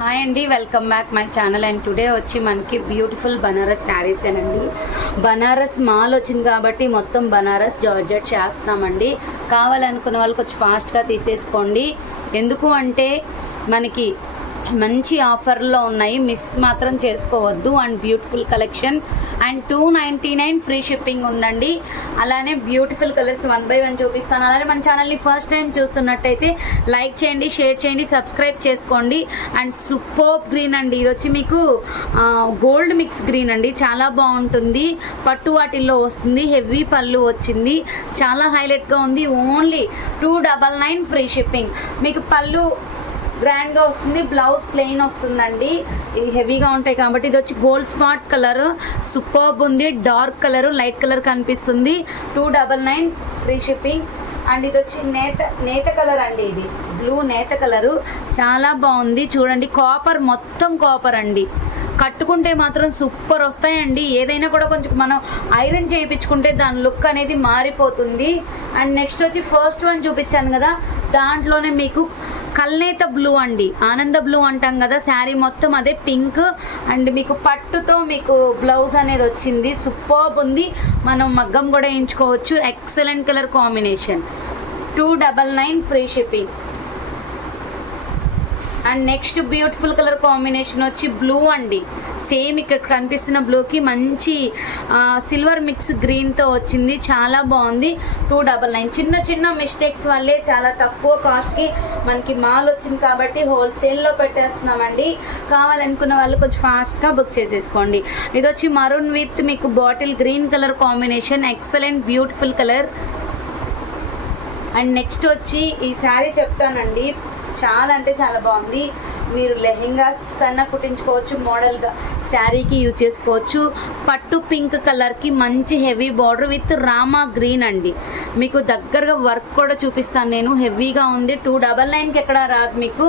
Hi అండి welcome back my channel and today వచ్చి మనకి బ్యూటిఫుల్ బనారస్ శారీస్ అండి బనారస్ మాల్ వచ్చింది కాబట్టి మొత్తం బనారస్ జార్జెట్ చేస్తున్నామండి. కావాలనుకున్న వాళ్ళకి వచ్చి ఫాస్ట్గా తీసేసుకోండి. ఎందుకు అంటే మనకి మంచి ఆఫర్లో ఉన్నాయి. మిస్ మాత్రం చేసుకోవద్దు. And beautiful collection. And two ninety nine free shipping ఉందండి. అలానే beautiful colours one by one చూపిస్తాను. అలానే మన ఛానల్ని ఫస్ట్ టైం చూస్తున్నట్టయితే లైక్ చేయండి షేర్ చేయండి సబ్స్క్రైబ్ చేసుకోండి. అండ్ సూపర్ గ్రీన్ అండి. ఇది వచ్చి మీకు గోల్డ్ మిక్స్ గ్రీన్ అండి. చాలా బాగుంటుంది. పట్టు వాటిల్లో వస్తుంది. హెవీ పళ్ళు వచ్చింది. చాలా హైలైట్గా ఉంది. Only two double nine free shipping. మీకు పళ్ళు గ్రాండ్గా వస్తుంది బ్లౌజ్ ప్లెయిన్ వస్తుందండి. ఇవి హెవీగా ఉంటాయి కాబట్టి ఇది వచ్చి గోల్డ్ స్పాట్ కలర్ సూపర్బ్ ఉంది డార్క్ కలర్ లైట్ కలర్ కనిపిస్తుంది. Two double nine free shipping and ఇది వచ్చి నేత నేత కలర్ అండి ఇది. బ్లూ నేత కలరు చాలా బాగుంది. చూడండి కాపర్ మొత్తం కాపర్ అండి. కట్టుకుంటే మాత్రం సూపర్ వస్తాయండి. ఏదైనా కూడా కొంచెం మనం ఐరన్ చేయించుకుంటే దాని లుక్ అనేది మారిపోతుంది. అండ్ నెక్స్ట్ వచ్చి ఫస్ట్ వన్ చూపించాను కదా. దాంట్లోనే మీకు కల్నేత బ్లూ అండి. ఆనంద బ్లూ అంటాం కదా శారీ మొత్తం అదే పింక్. అండ్ మీకు పట్టుతో మీకు బ్లౌజ్ అనేది వచ్చింది. సూపర్బ్ ఉంది. మనం మగ్గం కూడా వేయించుకోవచ్చు. Excellent colour combination two double nine free shipping and next beautiful colour combination వచ్చి బ్లూ అండి. సేమ్ ఇక్కడ కనిపిస్తున్న బ్లూకి మంచి సిల్వర్ మిక్స్ గ్రీన్తో వచ్చింది. చాలా బాగుంది. Two double nine. చిన్న చిన్న మిస్టేక్స్ వల్లే చాలా తక్కువ కాస్ట్కి మనకి మాల్ వచ్చింది కాబట్టి హోల్సేల్లో పెట్టేస్తున్నామండి. కావాలనుకున్న వాళ్ళు కొంచెం ఫాస్ట్గా బుక్ చేసేసుకోండి. ఇది వచ్చి మరూన్ విత్ మీకు bottle green colour combination. Excellent beautiful colour. And next వచ్చి ఈ శారీ చెప్తానండి. చాలా అంటే చాలా బాగుంది. మీరు లెహెంగాస్ కన్నా కుట్టించుకోవచ్చు మోడల్గా శారీకి యూజ్ చేసుకోవచ్చు. పట్టు పింక్ కలర్కి మంచి heavy border with Rama green అండి. మీకు దగ్గరగా వర్క్ కూడా చూపిస్తాను నేను. హెవీగా ఉంది. టూ డబల్ నైన్కి ఎక్కడ రాదు మీకు.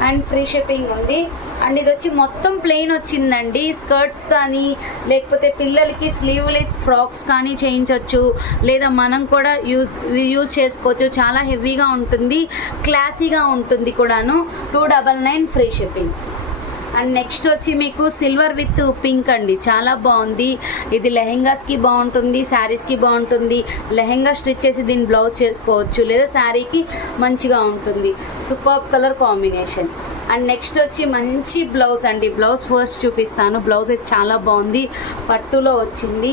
అండ్ ఫ్రీ షిప్పింగ్ ఉంది. అండ్ ఇది వచ్చి మొత్తం ప్లెయిన్ వచ్చిందండి. స్కర్ట్స్ కానీ లేకపోతే పిల్లలకి స్లీవ్లెస్ ఫ్రాక్స్ కానీ చేయించవచ్చు లేదా మనం కూడా యూజ్ యూజ్ చేసుకోవచ్చు. చాలా హెవీగా ఉంటుంది. క్లాసీగా ఉంటుంది కూడాను. Two double nine free shipping and next వచ్చి మీకు సిల్వర్ విత్ పింక్ అండి. చాలా బాగుంది. ఇది లెహెంగాస్కి బాగుంటుంది. శారీస్కి బాగుంటుంది. లెహెంగా స్టిచ్ చేసి దీన్ని బ్లౌజ్ చేసుకోవచ్చు. లేదా శారీకి మంచిగా ఉంటుంది. Super colour combination and next వచ్చి మంచి బ్లౌజ్ అండి. బ్లౌజ్ ఫస్ట్ చూపిస్తాను. బ్లౌజ్ అయితే చాలా బాగుంది. పట్టులో వచ్చింది.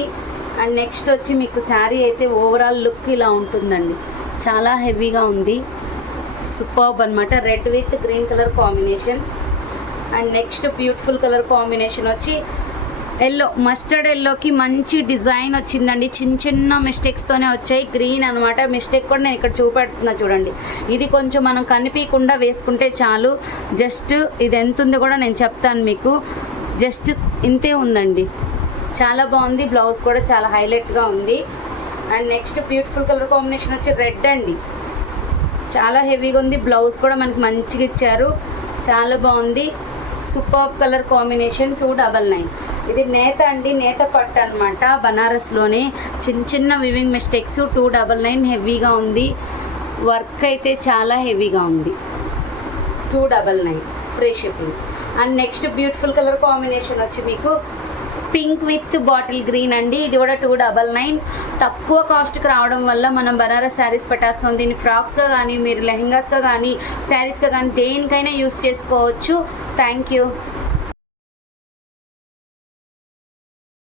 అండ్ నెక్స్ట్ వచ్చి మీకు శారీ అయితే ఓవరాల్ లుక్ ఇలా ఉంటుందండి. చాలా హెవీగా ఉంది. సూపర్బ్ అనమాట red with green colour combination and next beautiful colour combination వచ్చి ఎల్లో మస్టర్డ్ ఎల్లోకి మంచి డిజైన్ వచ్చిందండి. చిన్న చిన్న మిస్టేక్స్తోనే వచ్చాయి. గ్రీన్ అనమాట మిస్టేక్ కూడా నేను ఇక్కడ చూపెడుతున్నా చూడండి. ఇది కొంచెం మనం కనిపించకుండా వేసుకుంటే చాలు. జస్ట్ ఇది ఎంత ఉందో కూడా నేను చెప్తాను మీకు. జస్ట్ ఇంతే ఉందండి. చాలా బాగుంది. బ్లౌజ్ కూడా చాలా హైలైట్గా ఉంది. And next beautiful colour combination వచ్చి రెడ్ అండి. చాలా హెవీగా ఉంది. బ్లౌజ్ కూడా మనకి మంచిగా ఇచ్చారు. చాలా బాగుంది. Super colour combination two double nine ఇది నేత అండి నేత పట్టు అనమాట బనారస్లోనే చిన్న చిన్న weaving mistakes two double nine హెవీగా ఉంది. వర్క్ అయితే చాలా హెవీగా ఉంది. Two double nine free shipping and next beautiful colour combination వచ్చి మీకు పింక్ విత్ బాటిల్ గ్రీన్ అండి. ఇది కూడా టూ డబల్ నైన్ తక్కువ కాస్ట్కి రావడం వల్ల మనం బనారస్ శారీస్ పెట్టేస్తాం. దీన్ని ఫ్రాక్స్గా కానీ మీరు లెహంగాస్గా కానీ శారీస్గా కానీ దేనికైనా యూస్ చేసుకోవచ్చు. Thank you